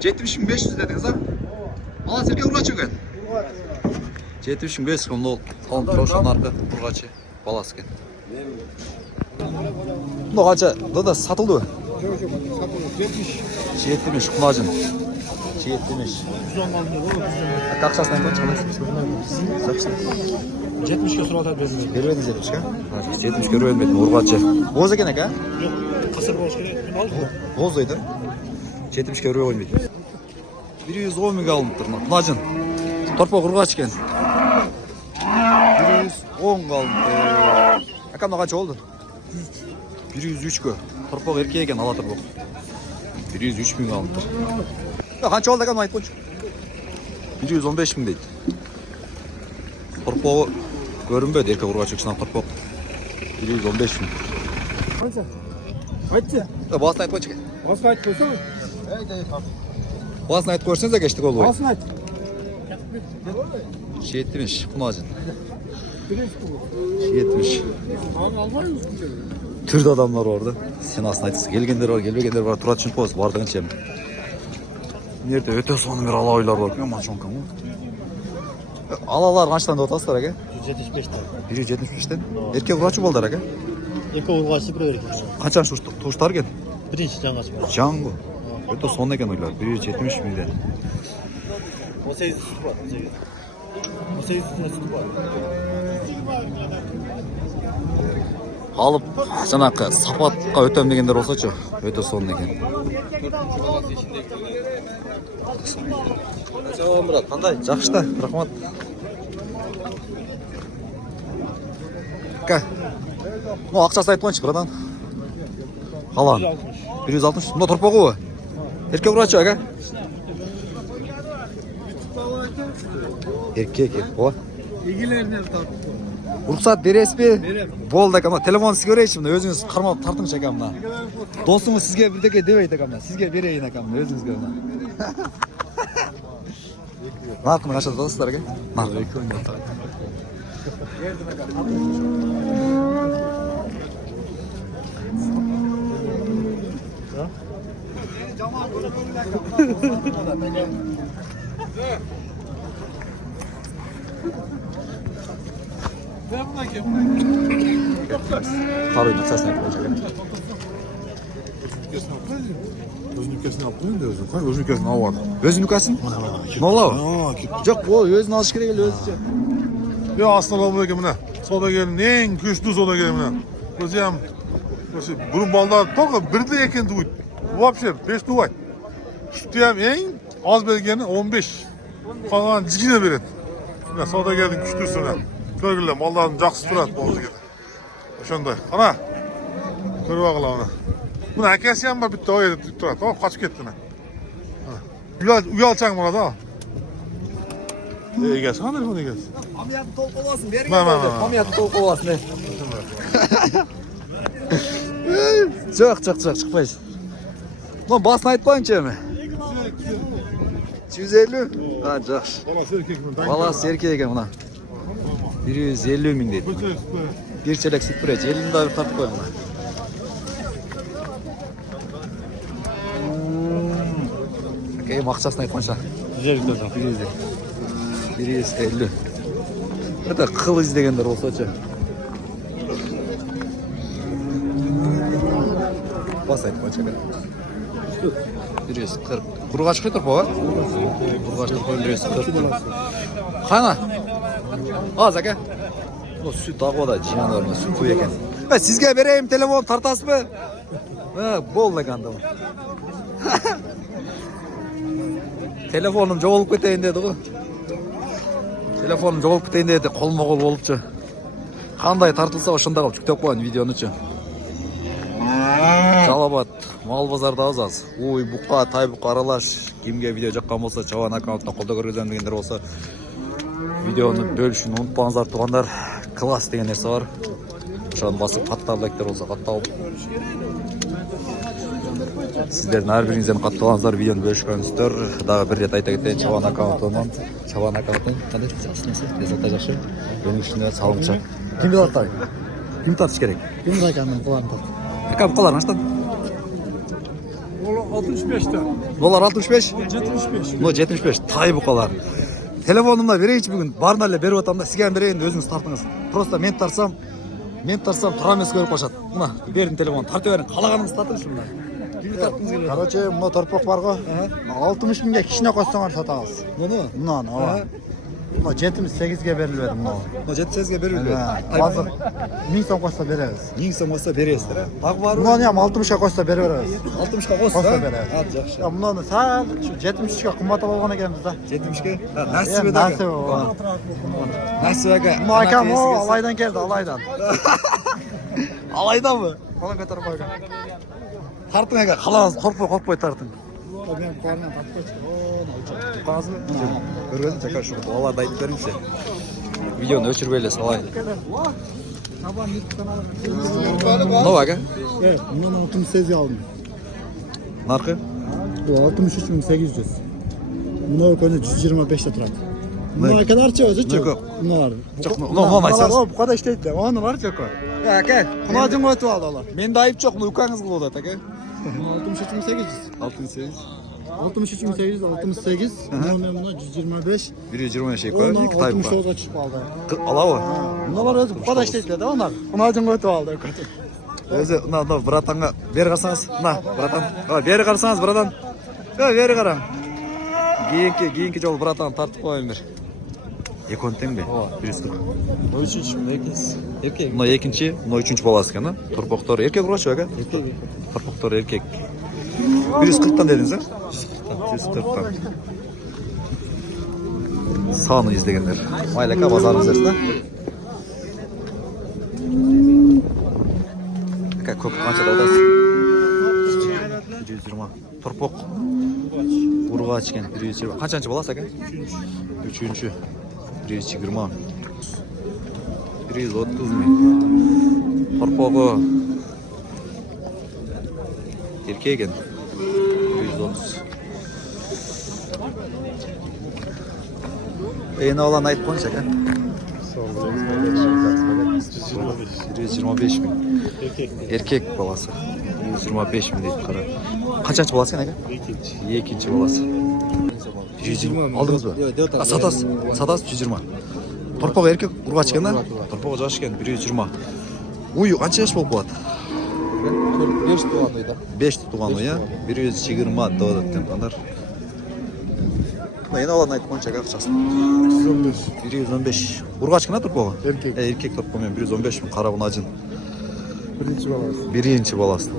70.500 dediniz ha? Ала серке ургачы екен. 70.500 сом ол қалын трошын арқы ургачы баласы екен. Бұны қанша? Бұны да сатылды ма? Жоқ, сатылды. 70 құнажын. 70. Ақшасын айтып қанша? 70-ке сұрады бердім. Бербедіңіз 70-ке? 70-ке бермедім ургачы. Боз екен екен? Жоқ, қысыр боз керек. Мен алдым. Боз ойды. 70-ке бере қоймайды. 110 мыңға алынып тұр. Құнажын. Торпақ ургач екен. 110 қалды. Акамда қанша болды? 103-ке. Торпақ ерке екен ала торпақ. 103 мың алынып тұр. Қанша болды акам айтып қойшы? 115 мың дейді. Торпағы көрінбеді ерке ургач екшінен торпақ. 115 мың. Қанша? Айтшы. Басын айтып қойшы. Басын айтып қойсаң? Басын айтып көрсеңіз кештік ол ғой. Басын айт. 70 құнажын. 70. Түрді адамдар бар да. Сен асын айтысың. Келгендер бар, келбегендер бар. Тұрат үшін қоз, бардығын шем. Нерде өте соны бір ала ойлар бар. Мен маншонкам ғой. Алалар қаншыдан да отасыздар, әке? 175-тен. 175-тен? Ерке ұрғачы болдар, әке? Екі ұрғасы бір ерке. Қаншан туыштар кен? Бірінші жаңғасы бар. Жаң ғой. Өте соны екен ойлар. 170 мыңден. 18 сүті бар. 18 сүті бар. Алып, жаңақы сапатқа өтем дегендер болса өте соны екен. Қандай? Жақшыда, рахмат. Қа? Ақшасы айтып қойыншы, брадан. Қалан? 160. Мұнда тұрпағы ғой? Ерке ұрачы, әке? Ерке, о? Егелеріне тартып. Рұқсат берес бе? Берем. Болды әкем, телефон сізге өрейші мұнда, өзіңіз қармап тартыңшы әкем мұнда. Досыңыз сізге бірдеке демейді әкем мұнда, сізге берейін әкем мұнда, өзіңізге мұнда. Нарқыны қашады досыздар әке? Нарқы. Қарой нүктесіне қойшы. Өз нүкесін алып қойын өзі. Өз нүкесін алып. Өз нүкесін? Нолау? Жоқ, ол өзін алыш керек елі өзі. Yo aslında bu mine. Soda gelin en güçlü soda gelin mine. Özüm bunun balda toka bir de eken duyut. Вообще 5 duvay. Şutuyam en az belgeni 15. Kalan cigine beret. Mine soda gelin güçlüsüne. Körgülle malların jaksı turat boldu gede. Oşonday. Ana. Körüp agıla ona. Buna akesi ham bitti o yerde turat. O kaçıp ketdi mine. Uyalçaң bana da. Egesi qanday telefon egesi? Амиятын толық оласын, беріңіз Ма. болды. Амиятын толық оласын. Жоқ, шықпайсыз. Мұны басын айтпайыншы әмі? 250? Жақшы. Баласы ерке екен мұна. 150 мың дейді. Bir çelek süt büreci, 50 daha bir tartıp koyun buna. Bakayım akçasını aytmanşa. 150. Bir de kıl izlegenler olsa çı. Bas aytmanşa. 140. Kuruğa çıkıyor turpa var? Kuruğa çıkıyor 140. Kana? Az aka. O süt ağı da cihanlarına süt koyu eken. Ben sizge vereyim telefon tartası mı? Bol da kandı mı? Telefonum жоғалып кетейін деді ғой. Telefonum жоғалып кетейін деді, қолма-қол болыпчы. Қандай тартылса ошонда қылып жүктеп қойған видеоны. Жалабат, мал базарда аз. Ой, бұққа, тай бұққа аралаш. Кімге видео жаққан болса, чабан аккаунтына қолда көргізем дегендер болса, видеоны бөлішін ұмытпаңыздар туғандар. Класс деген нәрсе бар. Ошаны басып қаттарлайктер болса қатталып. Сіздердің әрбіріңізден қатталаңыздар, видеоны бөлішкөнсіздер. Дағы бір рет айта кетейін, чабан аккаунтынан. Чабан аккаунтынан қандай жақсынасы? Результат жақсы. Оның ішінде салымша. Кім белаттар? Кім татыш керек? Кім райканың қоларын тат? Әкап қалар, аштан? 65'te. Dolar 65. 75. Mына 75 тай бұқалар. Телефонымда берейінші бүгін. Барын әлі беріп отам да сізге берейін өзіңіз тартыңыз. Просто мен тарсам тұра емес көріп қошады. Мына бердің телефонды тарта берің. Қалағаныңыз тартыңызшы мына. Кімді тарттыңыз келеді? Короче, мына торпақ бар ғой. 60 мыңға кішіне қоссаңар сатамыз. Мұны? Мынаны, ооба. Мына 78-ге беріледі мынау. Мына 78-ге берілді. Қазір 1000 сом қосса береміз. 1000 сом болса бересіздер. Тағы бар. Мынаны ham 60-ға қосса бере береміз. 60-ға Қосса қосса береміз. жақсы. Мынаны сәл 73-ге қымбаттап алған екенбіз да. 70-ге? Нәсіп Нәсіп әке. Мына акам алайдан келді, алайдан. Алайда мы? Қалан көтеріп қойған. Тартың әке, қалаңыз қорқпай тартың. Мен қарынан тартып Қазы көргенсің шака шу балаларды айтып беріңізші. Видеоны өшірбейле салайын. Мынау әке? Мынаны 68-ге алдым. Нарқы? Бұл 63.800. Мынау көне 125-те тұрады. Мынау кәдарчы өзі жоқ. Мыналар. Мынау айсаңыз. Бұқада іштейді. Оны бар жоқ. Әке, Құнадың өтіп алды олар. менде айып жоқ, мұны үкаңыз қылып отады әке. 63.800. 68. 63.800, 68. Мына 125. 125 ек қой, Оны екі тай бұқа. 60-ға шығып алды. Алауы? Мыналар өзі бұқада іштейді да олар. Құнадың өтіп алды. Өзі, мына братанға бері қарсаңыз. Мына, братан. Бері қарсаңыз, братан. Бері қараң. Кейінгі жол братан тартып қойын бір. Екі тең бе? 140. Erkek. Мына екінші, мына үшінші баласы екен, торпақтар. Еркек ұрғашы әке? Торпақтар еркек. 140-тан дедіңіз, ә? 140-тан. Саны іздегендер. Майлака базарыңыз ерсі, әке көп қанша даудасыз? 120. Торпақ. Ұрғач екен, 120. Қаншаншы баласы әке? Үшінші. 120. 130 мың. Торпағы еркек екен. 130. Ені алан айтып қойыншы әке? 125 мың. Еркек баласы. 125 мың дейді қара. Қаншаншы баласы екен әке? Екінші баласы. 120 алдыңыз ба? Сатасыз 120. Торпағы еркек ұрғач екен, торпағы жаш екен 120. Ой, қанша жаш болып болады? 5 туған ойда. 5 туған ой, 120 дауадаттен қандар. Енді алан айтып қойынша қақшасын. 115. Ұрғач екен торпағы? Еркек торпағымен 115 мың қара бұна жын. Бірінші баласы. Бірінші баласы.